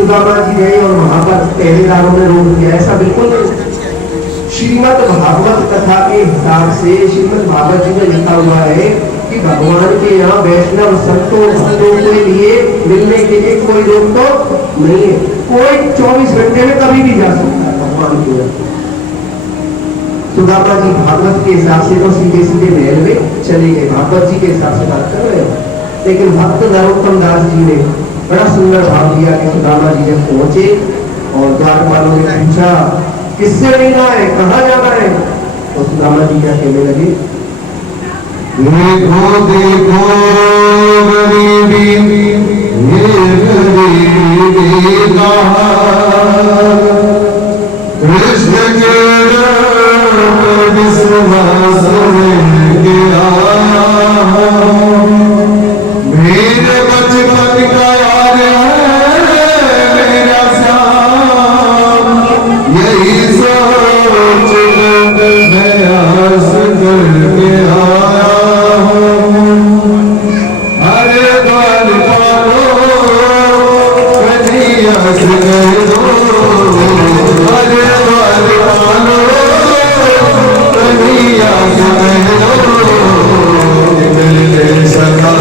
सुदामा जी गए और वहां पर पहरेदारों ने रोक दिया, ऐसा बिल्कुल नहीं। श्रीमद् भागवत कथा के हिसाब से श्रीमद् भागवत जी में लिखा हुआ है कि भगवान के यहाँ वैष्णव संतों भक्तों के लिए मिलने के लिए कोई रोक तो नहीं है। कोई 24 घंटे में कभी भी जा सकता है भगवान के यहाँ। सुदामा जी भागवत के हिसाब से तो सीधे सीधे महल में चले गए, भागवत जी के हिसाब से बात कर रहे हो। लेकिन भक्त नरोत्तम दास जी ने बड़ा सुंदर भाव दिया कि सुदामा जी जब पहुंचे और द्वारपालों ने पूछा किससे मिलना है, कहाँ जाना है, तो सुदामा जी क्या कहने लगे, देखो देखो गरीबी ये गरीबी कहाँ कृष्ण के विश्वास में गया मेरे बचपन का यार है मेरा श्याम यही सोच मैं आस करके आया हूँ अरे द्वारपालो कन्हैया से कह दो अरे द्वारपालो कन्हैया से कह दो मिलने सका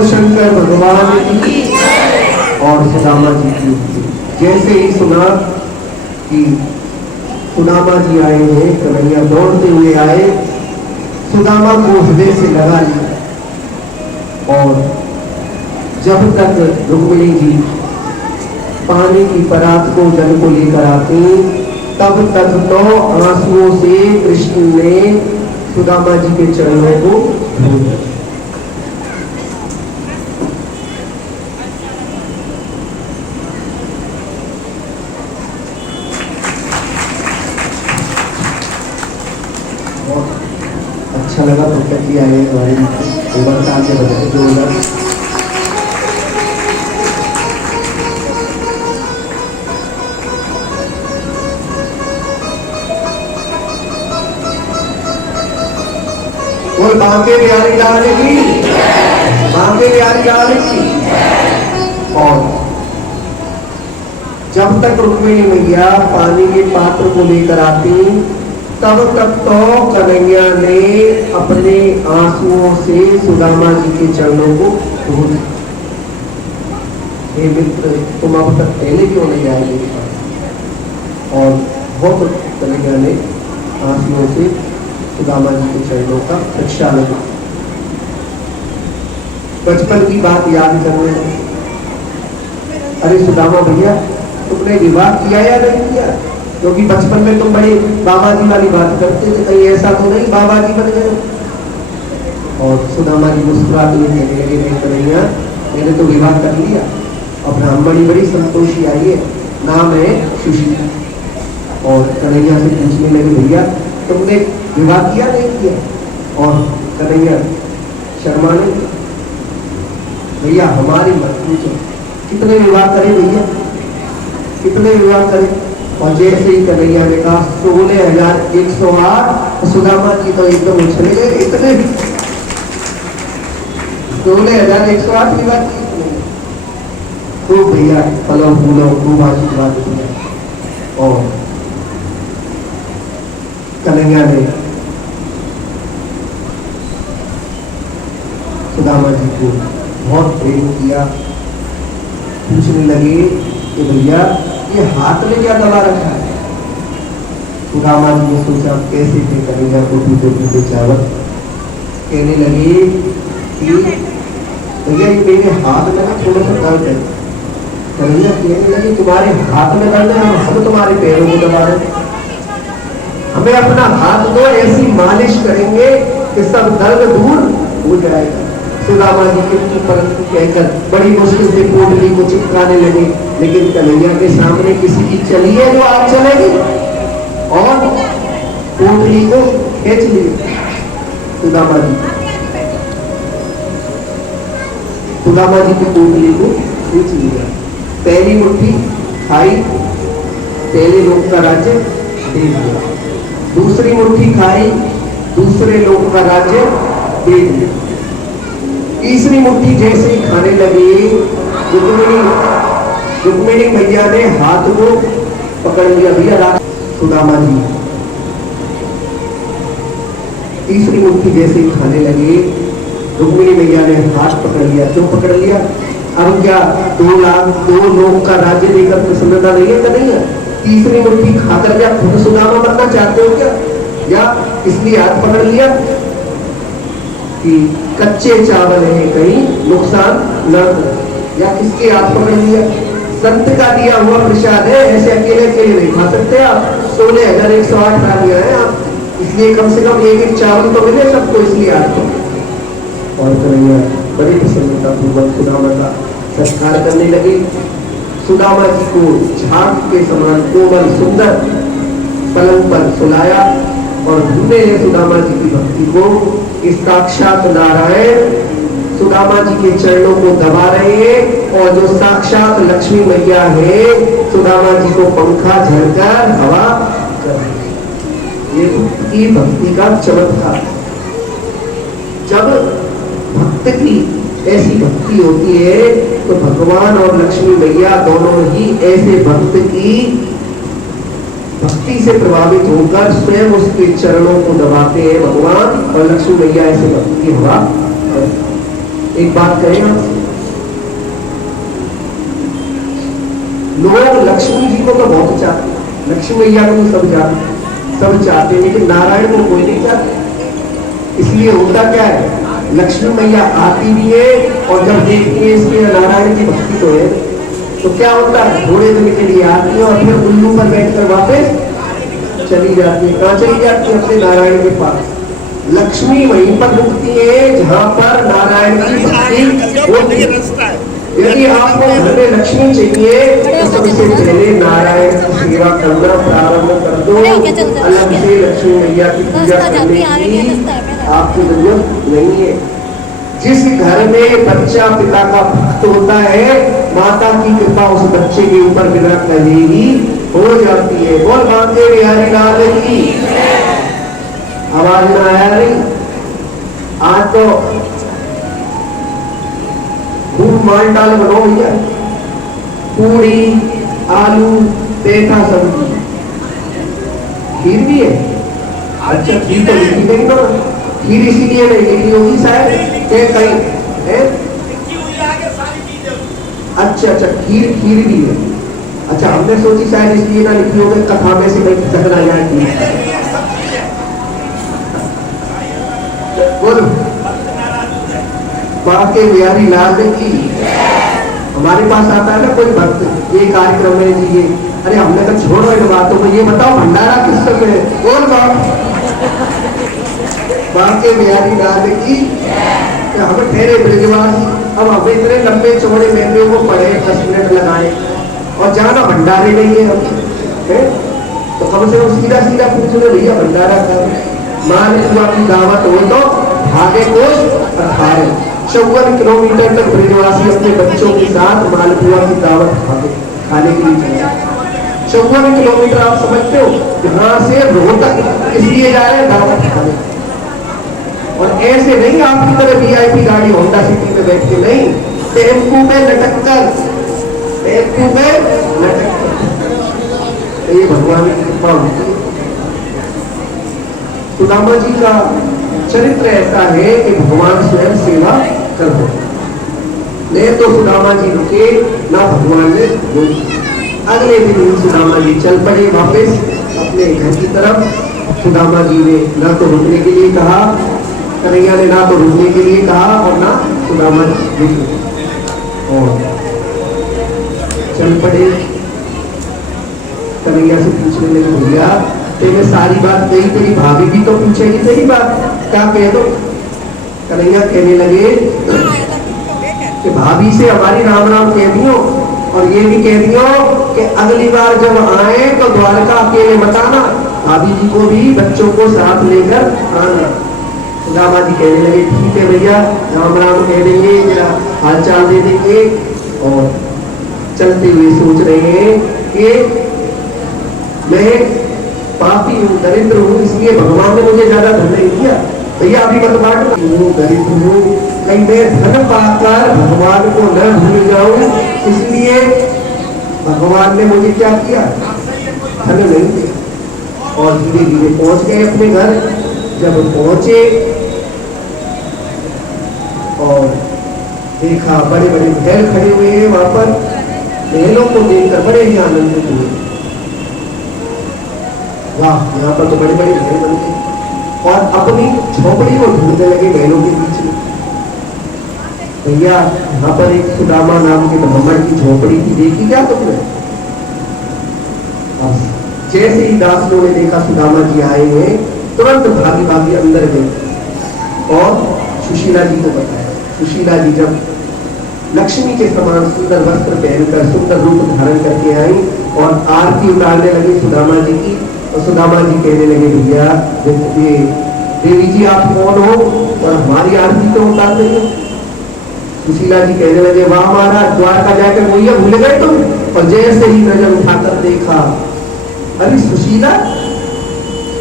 बोलो शंकर भगवान की और सुदामा जी की। जैसे ही सुना कि सुदामा जी आए हैं, कन्हैया दौड़ते हुए आए, सुदामा को हृदय से लगा लिया। और जब तक रुक्मिणी जी पानी की परात को जल को लेकर आती, तब तक तो आंसुओं से कृष्ण ने सुदामा जी के चरणों को धो दिया। अच्छा लगा पंकज जी आए हमारे उमर साल के बजाय 2000 और बांके बिहारी लाल की, बांके बिहारी लाल की। और जब तक रुक्मिणी मैया पानी के पात्र को लेकर आती, तब तक तो कन्हैया ने अपने आंसुओं से सुदामा जी के चरणों को धो दिया। हे मित्र, तुम अब तक पहले क्यों नहीं आए मेरे पास? और बहुत कन्हैया ने आंसुओं से सुदामा जी के चरणों का प्रक्षालन। बचपन की बात याद करने, अरे सुदामा भैया, तुमने विवाह किया या नहीं किया? क्योंकि बचपन में तुम बड़े बाबा जी वाली बात करते थे, कहीं ऐसा तो नहीं बाबा जी बन गए? और सुदामा जी मुस्कुराते हुए कहने लगे, नहीं कन्हैया, मैंने तो विवाह कर लिया और ब्राह्मणी बड़ी संतोषी आई है, नाम है सुशीला। और कन्हैया से पूछने लगे, भैया तुमने विवाह किया नहीं किया? और कन्हैया शर्माने, भैया हमारी मत पूछो, कितने विवाह करें भैया, कितने विवाह करें? और जैसे ही कन्हैया ने कहा 16,108, सुदामा जी तो एकदम उछले गए, इतने 16,108 विवाह किए। खूब भैया फलो फूलो खूब आशीर्वाद दिया। और कन्हैया ने सुदामा जी को बहुत प्रेम किया। पूछने लगे कि भैया ये हाथ में क्या दबा रखा है? सुदामा जी ने सोचा कैसे थे कन्हैया को पीते पीते चावल। कहने लगे कि भैया ये मेरे हाथ में ना थोड़ा सा दर्द है। कन्हैया कहने लगे तुम्हारे हाथ में दर्द है, हम तुम्हारे पैरों को दबा रहे, हमें अपना हाथ दो, ऐसी मालिश करेंगे कि सब दर्द दूर हो जाएगा। सुदामा जी के ऊपर कहकर बड़ी मुश्किल से पोटली को चिपकाने लगे, लेकिन कन्हैया के सामने किसी की चली है जो आप चलेगी, और पोटली को खींच लिए सुदामा जी की पोटली को खींच लिया। पहली मुट्ठी खाई, पहले लोक का राज्य दे दिया। दूसरी मुट्ठी खाई, दूसरे लोक का राज्य दे दिया। तीसरी मुट्ठी जैसे ही खाने लगी, रुक्मिणी मैया ने हाथ को पकड़ लिया, भैया सुदामा जी। तीसरी मुट्ठी जैसे ही खाने लगे, रुक्मिणी मैया ने हाथ पकड़ लिया। क्यों पकड़ लिया? अब क्या 2 लोग का राज्य देकर प्रसन्नता नहीं है? नहीं है। तीसरी मुट्ठी खाकर क्या खुद सुदामा बनना चाहते हो क्या? या इसलिए हाथ पकड़ लिया कि कच्चे चावल है कहीं नुकसान न हो, या किसके हाथ पकड़ लिया? संत का दिया हुआ प्रसाद है, ऐसे अकेले अकेले नहीं खा सकते आप। 16,108 खा लिया है आप, इसलिए कम से कम एक चावल तो मिले सबको, इसलिए हाथ पकड़। और कन्हैया बड़ी प्रसन्नता पूर्वक सुदामा का सत्कार करने लगे। सुदामा जी को झाग के समान कोमल सुंदर पलंग पर सुलाया और धूमे ने सुदामा जी की भक्ति को कि साक्षात नारायण सुदामा जी के चरणों को दबा रहे हैं, और जो साक्षात लक्ष्मी मैया है सुदामा जी को पंखा झड़कर हवा कर रही है। ये भक्ति का चमत्कार। जब भक्त की ऐसी भक्ति होती है तो भगवान और लक्ष्मी मैया दोनों ही ऐसे भक्त की भक्ति से प्रभावित होकर स्वयं उसके चरणों को दबाते हैं भगवान, और लक्ष्मी मैया ऐसे भक्ति की हवा। एक बात करें हम, लोग लक्ष्मी जी को तो बहुत चाहते हैं, लक्ष्मी मैया को तो सब चाहते हैं, लेकिन नारायण को कोई नहीं चाहते। इसलिए होता क्या है, लक्ष्मी मैया आती भी है और जब देखती है इसके नारायण की भक्ति तो है, तो क्या होता है, थोड़े दिन के लिए आती है और फिर उल्लू पर बैठकर वापस चली जाती है। कहाँ चली जाती है? अपने नारायण के पास। लक्ष्मी वहीं पर रुकती है जहां पर नारायण की भक्ति होती है। यदि आपको घर में लक्ष्मी चाहिए तो सबसे पहले नारायण की सेवा करना प्रारंभ कर दो। अलग से लक्ष्मी मैया की पूजा करने की आपको जरूरत नहीं है। जिस घर में बच्चा पिता का भक्त होता है, माता की कृपा उस बच्चे के ऊपर बिना कहे ही हो जाती है। बोल बांधे बिहारी लाल की आवाज ना आया नहीं? आज तो खूब माल डाल बनाओ भैया, पूरी आलू पेठा सब्जी, खीर भी है। अच्छा खीर तो लिखी नहीं ना, खीर इसीलिए नहीं लिखी होगी शायद के कहीं है। अच्छा खीर भी है। अच्छा हमने सोची शायद इसलिए ना लिखी होगी, कथा में से कहीं झगड़ा जाए। बोलो बाके बिहारी लाल की। हमारे पास आता है ना कोई भक्त, ये कार्यक्रम में जी, अरे हमने तो छोड़ो इन बातों को, ये बताओ भंडारा किस समय है? बोल बाके बिहारी लाल की। हमें ठहरे ब्रजवासी, अब हमें इतने लंबे चौड़े मेले को पढ़े 10 मिनट लगाए और जाना भंडारे नहीं है हम, तो कम से कम सीधा पूछ लो भैया भंडारा कर मान हुआ की दावत हो तो भागे कोष 54 किलोमीटर तक ब्रजवासी अपने बच्चों के साथ मालपुआ की दावत खाने के लिए चले। 54 किलोमीटर आप समझते हो, यहाँ से रोहतक इसलिए जा रहे हैं दावत खाने। और ऐसे नहीं आपकी तरह वीआईपी गाड़ी होंडा सिटी में बैठ के नहीं, टेम्पू में लटक कर, ये भगवान की कृपा होती है। सुदामा जी का चरित्र ऐसा है कि भगवान स्वयं सेवा कर दो, नहीं तो सुदामा जी रुके ना भगवान ने बोली। अगले दिन सुदामा जी चल पड़े वापस अपने घर की तरफ। सुदामा जी ने ना तो रुकने के लिए कहा, कन्हैया ने ना तो रुकने के लिए कहा और ना सुदामा जी और चल पड़े। कन्हैया से पूछने लगे, भैया तेरे सारी बात कही, तेरी भाभी भी तो पूछेगी तेरी बात, क्या कह दो? कन्हैया कहने लगे कि भाभी से हमारी राम राम कह दियो और ये भी कह दियो कि अगली बार जब आए तो द्वारका अकेले मत आना, भाभी जी को भी बच्चों को साथ लेकर आना। सुदामा जी कहने लगे ठीक है भैया, राम राम कह देंगे, मेरा हाल चाल दे देंगे। और चलते हुए सोच रहे हैं कि मैं पापी हूँ, दरिद्र हूँ, इसलिए भगवान ने मुझे ज्यादा धन नहीं दिया। भैया अभी मत बांटो, दरिद्र हूँ, कहीं मैं धन पाकर भगवान को न भूल जाऊं, इसलिए भगवान ने मुझे क्या किया, धन नहीं दिया। और धीरे धीरे पहुंच गए अपने घर। जब पहुंचे और देखा बड़े बड़े महल खड़े हुए हैं वहां पर, महलों को देखकर बड़े ही आनंदित हुए। वाह, यहाँ पर तो बड़े बड़े महल बन गए और अपनी झोपड़ी को ढूंढने लगे महलों के बीच में। भैया यहाँ पर एक सुदामा नाम के ब्राह्मण की झोपड़ी थी, देखी क्या तुमने? जैसे ही दासियों ने देखा सुदामा जी आए हैं, तुरंत भागी भागी अंदर गए और सुशीला जी को बताया। सुशीला जी जब लक्ष्मी के समान सुंदर वस्त्र पहनकर सुंदर रूप धारण करके आई और आरती उतारने लगी सुदामा जी की, और सुदामा जी कहने लगे भैया ये देवी जी आप कौन हो और हमारी आरती क्यों उतार रही हो? सुशीला जी कहने लगे वाह महाराज, द्वारका जाकर भैया भूल गए तुम? और जैसे ही नजर उठाकर देखा, अरे सुशीला,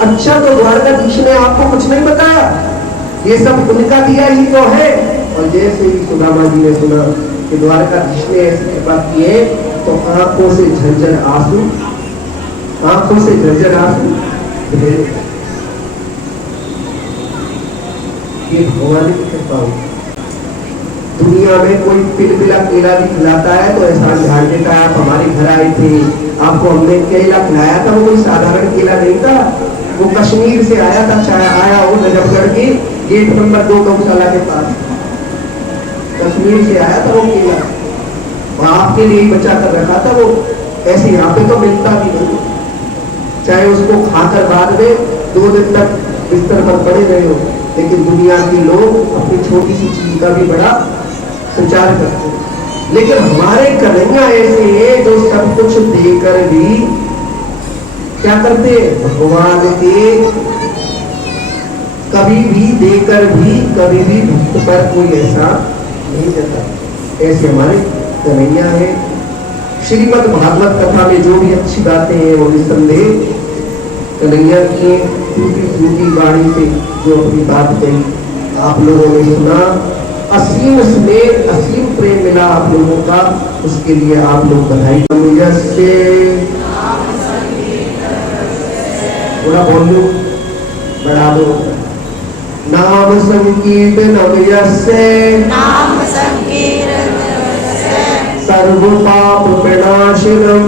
अच्छा तो द्वारकाधीश ने आपको कुछ नहीं बताया, ये सब उनका दिया ही तो है। और जैसे ही सुदामा जी ने सुना कि द्वारकाधीश ने ऐसी कृपा की है, तो आंखों से झरझर आंसू ये भगवान की कृपा हुई। दुनिया में कोई पिलपिला केला भी खिलाता है तो एहसान ध्यान देता है, आप हमारे घर आए थे, आपको हमने केला खिलाया था, वो कोई साधारण केला नहीं था, वो कश्मीर से आया था, चाहे आया हो नजफगढ़ के गेट नंबर 2 गौशाला के पास, कश्मीर से आया था वो केला, और आपके लिए ही बचा कर रखा था वो। ऐसे यहाँ पे तो मिलता भी नहीं, चाहे उसको खाकर बाद में 2 दिन तक बिस्तर पर पड़े रहे हो, लेकिन दुनिया के लोग अपनी छोटी सी चीज का भी बड़ा संचार करते हैं। लेकिन हमारे कन्हैया ऐसे हैं जो सब कुछ देकर भी क्या करते हैं, भगवान के कभी भी देकर भी कभी भी भक्त पर कोई ऐसा नहीं करता। ऐसे हमारे कन्हैया है। श्रीमद् भागवत कथा में जो भी अच्छी बातें हैं वो निसंदेह कन्हैया की टूटी फूटी गाड़ी से जो अपनी बात कही आप लोगों ने सुना, असीम स्नेह असीम प्रेम मिला आप लोगों का, उसके लिए आप लोग बधाई। थोड़ा बोल दो, बढ़ा दो। नाम संकीर्तन यस्य सर्व पाप विनाशनम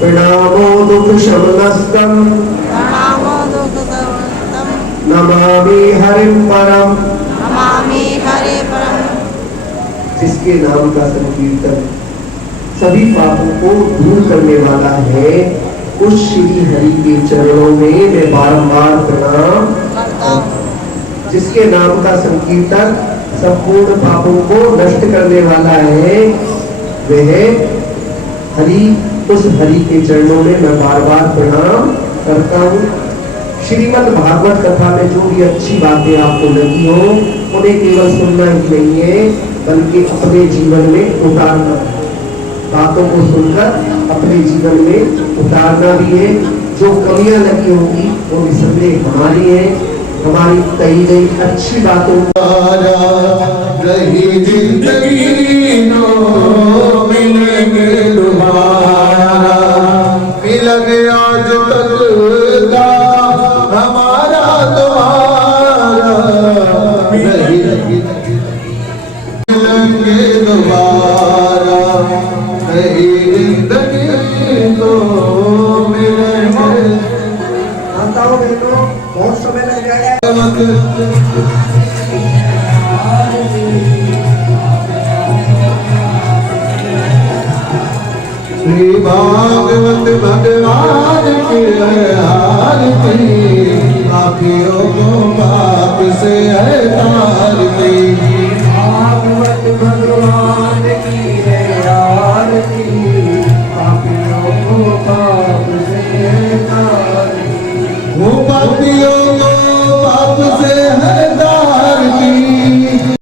प्रणामो दुख शमनस्तम नमामि हरिं परम। जिसके नाम का संकीर्तन सभी पापों को दूर करने वाला है, उस श्री हरि के चरणों में मैं बारंबार प्रणाम करता हूं। जिसके नाम का संकीर्तन संपूर्ण पापों को नष्ट करने वाला है, वह हरि, उस हरि के चरणों में मैं बार बार प्रणाम करता हूँ। श्रीमद् भागवत कथा में जो भी अच्छी बातें आपको लगी हो, उन्हें केवल सुनना ही नहीं है, बल्कि अपने जीवन में उतारना। बातों को सुनकर अपने जीवन में उतारना भी है। जो कमियां लगी होंगी वो निसंदेह हमारी है, हमारी कही गई अच्छी बातों रही जिंदगी नो मिलेंगे दोबारा, मिलेंगे आज तक का हमारा तुम्हारा, रही मिलेंगे दोबारा, रही जिंदगी तो मिलेंगे। आता हूँ बहनों, बहुत समय लग जाएगा। श्री भागवत भगवान की आरती, आखियों